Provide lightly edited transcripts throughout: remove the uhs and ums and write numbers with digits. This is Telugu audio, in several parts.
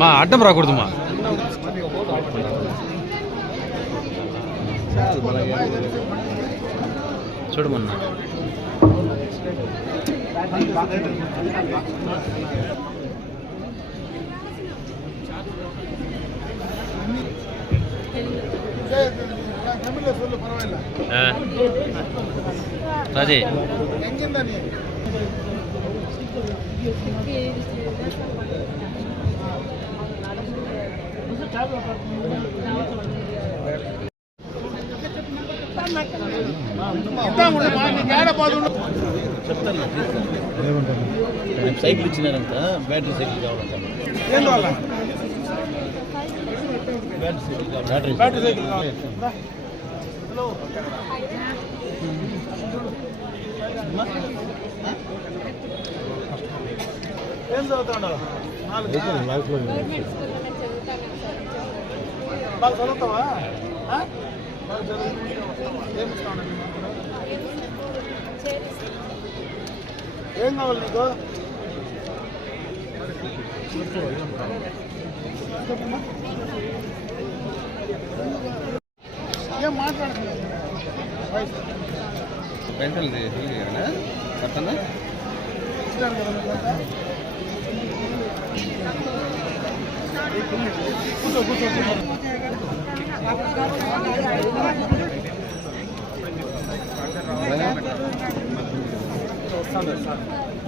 మా అడ్డం రాకూడదు మా చూడమన్నా అదే సైకిల్ ఇచ్చినారంట బ్యాటరీ సైకిల్ కావాలంట బ్యాటరీ సైకిల్ కావాలి ఏం చదువుతాడు బాగా చదువుతావా ఏం కావాలి నీకు ఏం మాట్లాడుతున్నావు పెన్షన్ కట్టనా కూర్చో కూర్చో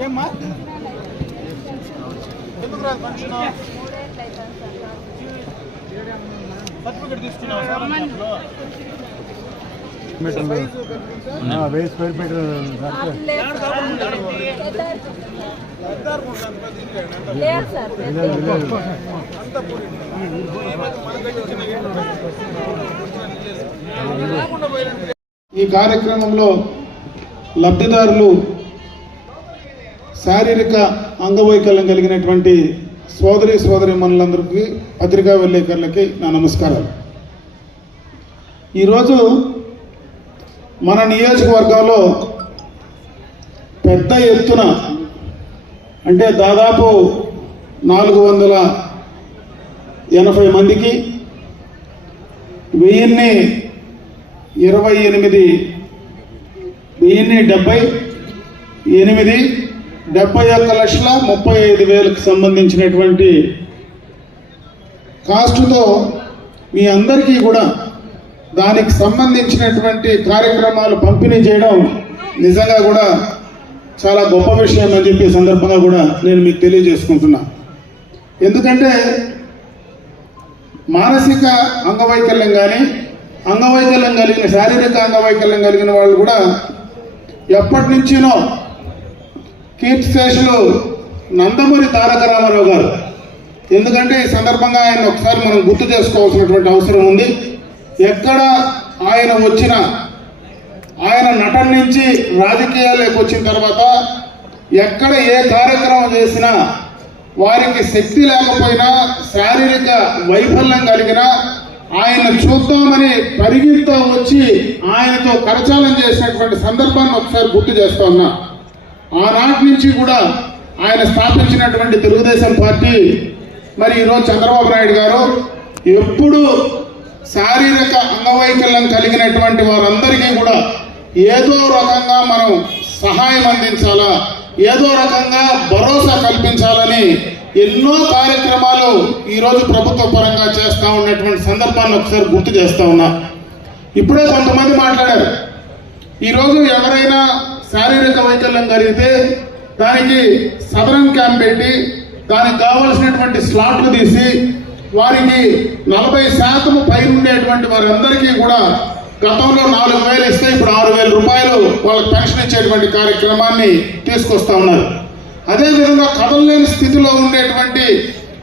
ఏమ్మా ఎందుకు రాదు ఫంక్షన్ సర్టిఫికెట్ తీసుకున్నావు వెయ్యి స్క్వేర్ మీటర్ ఈ కార్యక్రమంలో లబ్ధిదారులు శారీరక అంగవైకల్యం కలిగినటువంటి సోదరీమణులందరికీ పత్రికా విలేకరులకి నా నమస్కారాలు. ఈరోజు మన నియోజకవర్గంలో పెద్ద ఎత్తున అంటే దాదాపు 480 మందికి 71,35,000కు సంబంధించినటువంటి కాస్టుతో మీ అందరికీ కూడా దానికి సంబంధించినటువంటి కార్యక్రమాలు పంపిణీ చేయడం నిజంగా కూడా చాలా గొప్ప విషయం అని చెప్పి సందర్భంగా కూడా నేను మీకు తెలియజేసుకుంటున్నా. ఎందుకంటే మానసిక అంగవైకల్యం కానీ అంగవైకల్యం కలిగిన శారీరక అంగవైకల్యం కలిగిన వాళ్ళు కూడా ఎప్పటి నుంచినో కీర్తిశేషులు నందమూరి తారక రామారావు గారు, ఎందుకంటే ఈ సందర్భంగా ఆయన ఒకసారి మనం గుర్తు చేసుకోవాల్సినటువంటి అవసరం ఉంది. ఎక్కడ ఆయన వచ్చినా, ఆయన నటన నుంచి రాజకీయాల్లోకి వచ్చిన తర్వాత ఎక్కడ ఏ కార్యక్రమం చేసినా వారికి శక్తి లేకపోయినా శారీరక వైఫల్యం కలిగినా ఆయన చూద్దామని పరిగెత్తుతూ వచ్చి ఆయనతో కరచాలం చేసినటువంటి సందర్భాన్ని ఒకసారి గుర్తు చేస్తా ఉన్నా. ఆనాటి నుంచి కూడా ఆయన స్థాపించినటువంటి తెలుగుదేశం పార్టీ మరి ఈరోజు చంద్రబాబు నాయుడు గారు ఎప్పుడు శారీరక అంగవైకల్యం కలిగినటువంటి వారందరికీ కూడా ఏదో రకంగా మనం సహాయం అందించాలా, ఏదో రకంగా భరోసా కల్పించాలని ఎన్నో కార్యక్రమాలు ఈరోజు ప్రభుత్వ పరంగా చేస్తూ ఉన్నటువంటి సందర్భాన్ని ఒకసారి గుర్తు చేస్తూ ఉన్నా. ఇప్పుడే కొంతమంది మాట్లాడారు, ఈరోజు ఎవరైనా శారీరక వైకల్యం కలిగితే దానికి సదరన్ క్యాంప్ పెట్టి దానికి కావలసినటువంటి స్లాట్లు తీసి వారికి 40% పైన ఉండేటువంటి వారందరికీ కూడా గతంలో 4,000 ఇస్తే ఇప్పుడు 6,000 రూపాయలు వాళ్ళకి పెన్షన్ ఇచ్చేటువంటి కార్యక్రమాన్ని తీసుకొస్తా ఉన్నారు. అదేవిధంగా కదలలేని స్థితిలో ఉండేటువంటి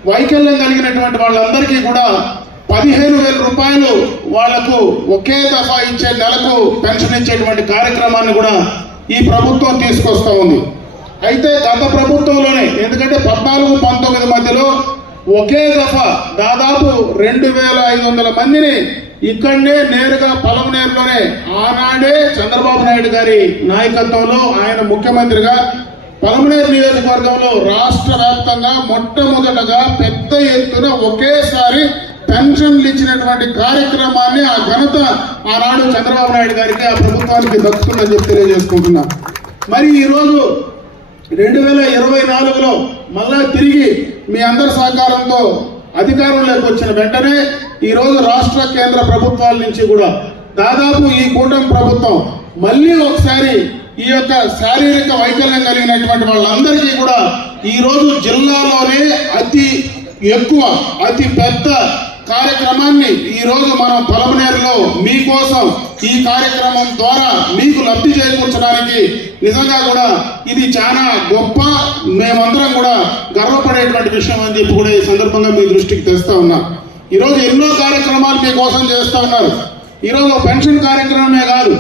వైకల్యం కలిగినటువంటి వాళ్ళందరికీ కూడా 15,000 రూపాయలు వాళ్లకు ఒకే దఫా ఇచ్చే నెలకు పెన్షన్ ఇచ్చేటువంటి కార్యక్రమాన్ని కూడా ఈ ప్రభుత్వం తీసుకొస్తా ఉంది. అయితే గత ప్రభుత్వంలోనే, ఎందుకంటే 14-19 మధ్యలో ఒకే దఫా దాదాపు 2,500 మందిని ఇక్కడనే నేరుగా పలమనేరులోనే ఆనాడే చంద్రబాబు నాయుడు గారి నాయకత్వంలో ఆయన ముఖ్యమంత్రిగా పలమనేరు నియోజకవర్గంలో రాష్ట్ర వ్యాప్తంగా మొట్టమొదటగా పెద్ద ఎత్తున ఒకేసారి పెన్షన్లు ఇచ్చినటువంటి కార్యక్రమాన్ని ఆ ఘనత ఆనాడు చంద్రబాబు నాయుడు గారికి ఆ ప్రభుత్వానికి దక్కుతుందని చెప్పి తెలియజేసుకుంటున్నా. మరి ఈరోజు 2024లో మళ్ళా తిరిగి మీ అందరి సహకారంతో అధికారంలోకి వచ్చిన వెంటనే ఈరోజు రాష్ట్ర కేంద్ర ప్రభుత్వాల నుంచి కూడా దాదాపు ఈ కూటమి ప్రభుత్వం మళ్ళీ ఒకసారి ఈ యొక్క శారీరక వైకల్యం కలిగినటువంటి వాళ్ళందరికీ కూడా ఈరోజు జిల్లాలోనే అతి ఎక్కువ అతి పెద్ద కార్యక్రమాన్ని ఈరోజు మనం పలమనేరులో మీకోసం ఈ కార్యక్రమం ద్వారా మీకు లబ్ధి చేకూర్చడానికి నిజంగా కూడా ఇది చాలా గొప్ప, మేమందరం కూడా గర్వపడేటువంటి విషయం అని చెప్పి కూడా ఈ సందర్భంగా మీ దృష్టికి తెస్తా ఉన్నా. ఈరోజు ఎన్నో కార్యక్రమాలు మీకోసం చేస్తా ఉన్నారు. ఈరోజు పెన్షన్ కార్యక్రమమే కాదు,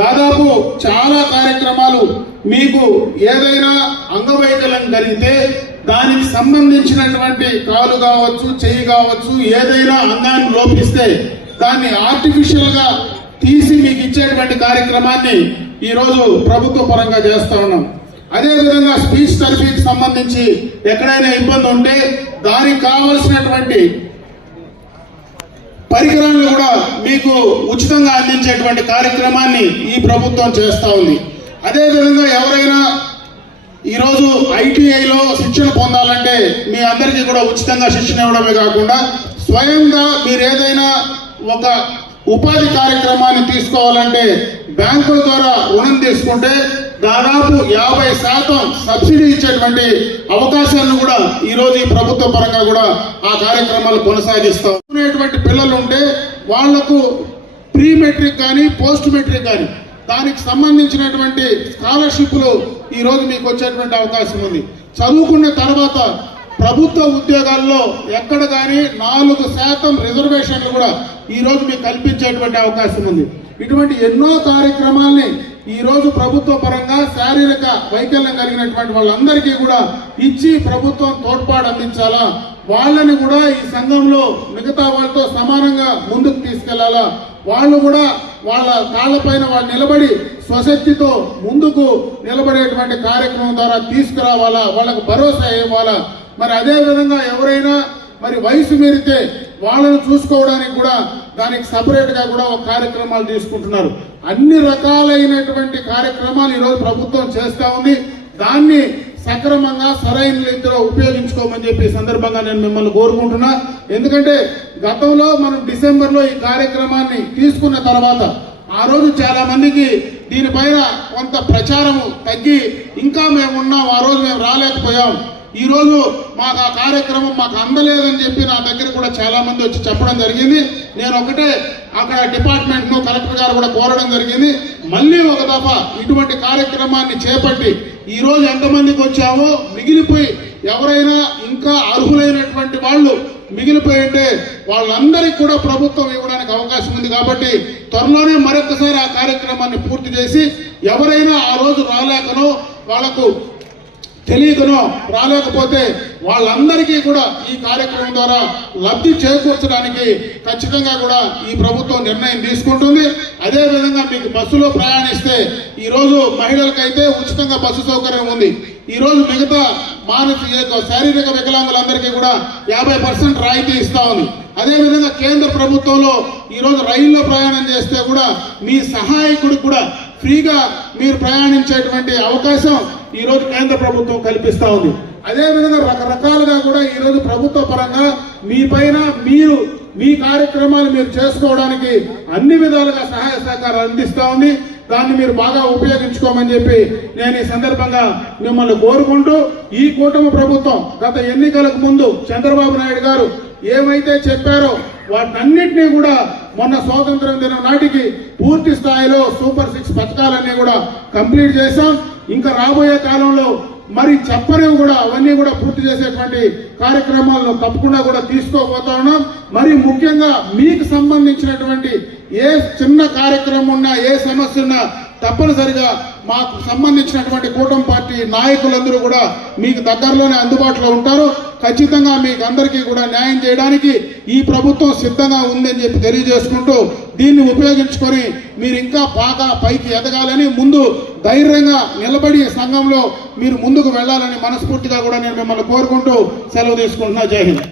దాదాపు చాలా కార్యక్రమాలు మీకు ఏదైనా అంగవైకల్యం కలిగితే దానికి సంబంధించినటువంటి కాలు కావచ్చు, చెయ్యి కావచ్చు, ఏదైనా అంగాన్ని లోపిస్తే దాన్ని ఆర్టిఫిషియల్ గా తీసి మీకు ఇచ్చేటువంటి కార్యక్రమాన్ని ఈరోజు ప్రభుత్వ పరంగా చేస్తా ఉన్నాం. అదేవిధంగా స్పీచ్ థెరపీకి సంబంధించి ఎక్కడైనా ఇబ్బంది ఉంటే దానికి కావలసినటువంటి పరికరాలను కూడా మీకు ఉచితంగా అందించేటువంటి కార్యక్రమాన్ని ఈ ప్రభుత్వం చేస్తూ ఉంది. అదేవిధంగా ఎవరైనా ఈరోజు ఐటీఐలో శిక్షణ పొందాలంటే మీ అందరికీ కూడా ఉచితంగా శిక్షణ ఇవ్వడమే కాకుండా స్వయంగా మీరు ఏదైనా ఒక ఉపాధి కార్యక్రమాన్ని తీసుకోవాలంటే బ్యాంకుల ద్వారా రుణం తీసుకుంటే దాదాపు 50% సబ్సిడీ ఇచ్చేటువంటి అవకాశాలను కూడా ఈరోజు ఈ ప్రభుత్వ పరంగా కూడా ఆ కార్యక్రమాలు కొనసాగిస్తాం. పిల్లలు ఉంటే వాళ్లకు ప్రీ మెట్రిక్ కానీ పోస్ట్ మెట్రిక్ కానీ దానికి సంబంధించినటువంటి స్కాలర్షిప్లు ఈరోజు మీకు వచ్చేటువంటి అవకాశం ఉంది. చదువుకున్న తర్వాత ప్రభుత్వ ఉద్యోగాల్లో ఎక్కడ కానీ 4% రిజర్వేషన్లు కూడా ఈరోజు మీకు కల్పించేటువంటి అవకాశం ఉంది. ఇటువంటి ఎన్నో కార్యక్రమాల్ని ఈరోజు ప్రభుత్వ పరంగా శారీరక వైకల్యం కలిగినటువంటి వాళ్ళందరికీ కూడా ఇచ్చి ప్రభుత్వం తోడ్పాటు అందించాలా, వాళ్ళని కూడా ఈ సంఘంలో మిగతా వాళ్ళతో సమానంగా ముందుకు తీసుకెళ్లాలా, వాళ్ళు కూడా వాళ్ళ కాళ్ళపైన వాళ్ళు నిలబడి స్వశక్తితో ముందుకు నిలబడేటువంటి కార్యక్రమం ద్వారా తీసుకురావాలా, వాళ్ళకు భరోసా ఇవ్వాలా. మరి అదే విధంగా ఎవరైనా మరి వయసు మీరితే వాళ్ళను చూసుకోవడానికి కూడా దానికి సపరేట్ గా కూడా ఒక కార్యక్రమాలు తీసుకుంటున్నారు. అన్ని రకాలైనటువంటి కార్యక్రమాలు ఈరోజు ప్రభుత్వం చేస్తా ఉంది. దాన్ని సక్రమంగా సరైన రీతిలో ఉపయోగించుకోమని చెప్పి సందర్భంగా నేను మిమ్మల్ని కోరుకుంటున్నా. ఎందుకంటే గతంలో మనం డిసెంబర్లో ఈ కార్యక్రమాన్ని తీసుకున్న తర్వాత ఆ రోజు చాలా మందికి దీనిపైన కొంత ప్రచారం తగ్గి ఇంకా మేమున్నాం, ఆ రోజు మేము రాలేకపోయాం, ఈ రోజు మాకు ఆ కార్యక్రమం మాకు అందలేదని చెప్పి నా దగ్గర కూడా చాలా మంది వచ్చి చెప్పడం జరిగింది. నేను ఒకటే అక్కడ డిపార్ట్మెంట్ ను కలెక్టర్ గారు కూడా కోరడం జరిగింది. మళ్ళీ ఒక దఫా ఇటువంటి కార్యక్రమాన్ని చేపట్టి ఈ రోజు ఎంతమందికి వచ్చామో మిగిలిపోయి ఎవరైనా ఇంకా అర్హులైనటువంటి వాళ్ళు మిగిలిపోయి ఉంటే వాళ్ళందరికీ కూడా ప్రభుత్వం ఇవ్వడానికి అవకాశం ఉంది. కాబట్టి త్వరలోనే మరొకసారి ఆ కార్యక్రమాన్ని పూర్తి చేసి ఎవరైనా ఆ రోజు రాలేకనో వాళ్ళకు తెలియకనో రాలేకపోతే వాళ్ళందరికీ కూడా ఈ కార్యక్రమం ద్వారా లబ్ధి చేకూర్చడానికి ఖచ్చితంగా కూడా ఈ ప్రభుత్వం నిర్ణయం తీసుకుంటుంది. అదేవిధంగా మీకు బస్సులో ప్రయాణిస్తే ఈరోజు మహిళలకైతే ఉచితంగా బస్సు సౌకర్యం ఉంది. ఈరోజు మిగతా మానసిక శారీరక వికలాంగులందరికీ కూడా 50% రాయితీ ఇస్తా ఉంది. అదేవిధంగా కేంద్ర ప్రభుత్వంలో ఈరోజు రైల్లో ప్రయాణం చేస్తే కూడా మీ సహాయకుడికి కూడా ఫ్రీగా మీరు ప్రయాణించేటువంటి అవకాశం ఈరోజు కేంద్ర ప్రభుత్వం కల్పిస్తా ఉంది. అదేవిధంగా రకరకాలుగా కూడా ఈరోజు ప్రభుత్వ పరంగా మీ పైన మీరు మీ కార్యక్రమాలు మీరు చేసుకోవడానికి అన్ని విధాలుగా సహాయ సహకారాలు అందిస్తా ఉంది. దాన్ని మీరు బాగా ఉపయోగించుకోమని చెప్పి నేను ఈ సందర్భంగా మిమ్మల్ని కోరుకుంటూ, ఈ కూటమి ప్రభుత్వం గత ఎన్నికలకు ముందు చంద్రబాబు నాయుడు గారు ఏమైతే చెప్పారో వాటన్నిటినీ కూడా మొన్న స్వాతంత్రం దినం నాటికి పూర్తి స్థాయిలో సూపర్ 6 పథకాలన్నీ కూడా కంప్లీట్ చేశాం. ఇంకా రాబోయే కాలంలో మరి చెప్పనివి కూడా అవన్నీ కూడా పూర్తి చేసేటువంటి కార్యక్రమాలను తప్పకుండా కూడా తీసుకోబోతా ఉన్నాం. మరి ముఖ్యంగా మీకు సంబంధించినటువంటి ఏ చిన్న కార్యక్రమం ఉన్నా, ఏ సమస్య ఉన్నా తప్పనిసరిగా మాకు సంబంధించినటువంటి కూటమి పార్టీ నాయకులందరూ కూడా మీకు దగ్గరలోనే అందుబాటులో ఉంటారు. ఖచ్చితంగా మీకు అందరికీ కూడా న్యాయం చేయడానికి ఈ ప్రభుత్వం సిద్ధంగా ఉందని చెప్పి తెలియజేసుకుంటూ దీన్ని ఉపయోగించుకొని మీరు ఇంకా బాగా పైకి ఎదగాలని, ముందు ధైర్యంగా నిలబడి సంఘంలో మీరు ముందుకు వెళ్ళాలని మనస్ఫూర్తిగా కూడా నేను మిమ్మల్ని కోరుకుంటూ సెలవు తీసుకుంటున్నా. జై హింద్.